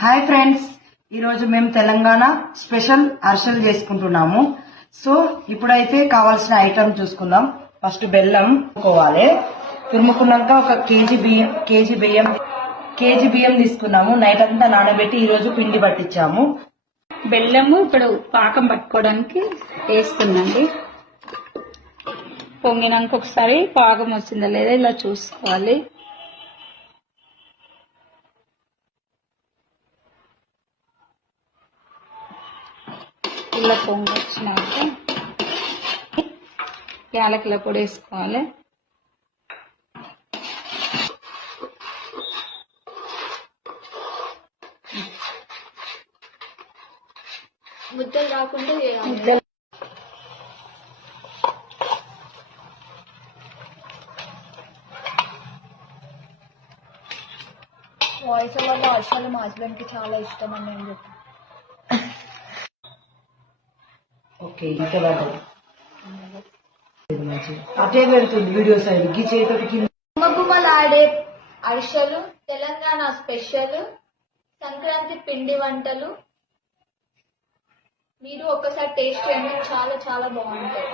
Hi friends, ఈరోజు మేము Telangana special అరిసెలు చేసుకుంటున్నాము. సో ఇప్పుడైతే కావాల్సిన ఐటమ్ చూసుకుందాం. ఫస్ట్ బెల్లం తురుముకోవాలి. తురుముకున్నాక ఒక కేజీ బియ్యం తీసుకున్నాము. నైట్ అంతా నానబెట్టి ఈరోజు పిండి పట్టించాము. బెల్లము ఇప్పుడు పాకం పట్టుకోవడానికి వేస్తుందండి. పొంగినాక ఒకసారి పాకం వచ్చిందా లేదా ఇలా చూసుకోవాలి. ఇలా పొంగి వచ్చినాక యాలకుల పొడి వేసుకోవాలి. ముద్దలు రాకుండా వాయిస్ వల్ల అసలు మా హస్బెండ్ కి చాలా ఇష్టం అని నేను చెప్పాను. ఓకే, ఇంకా అటే పెడుతుంది వీడియో సైడ్ గీ చేతికి. గుమగుమలాడే అరిసెలు తెలంగాణ స్పెషల్ సంక్రాంతి పిండి వంటలు. మీరు ఒక్కసారి టేస్ట్ చేయండి, చాలా చాలా బాగుంటాయి.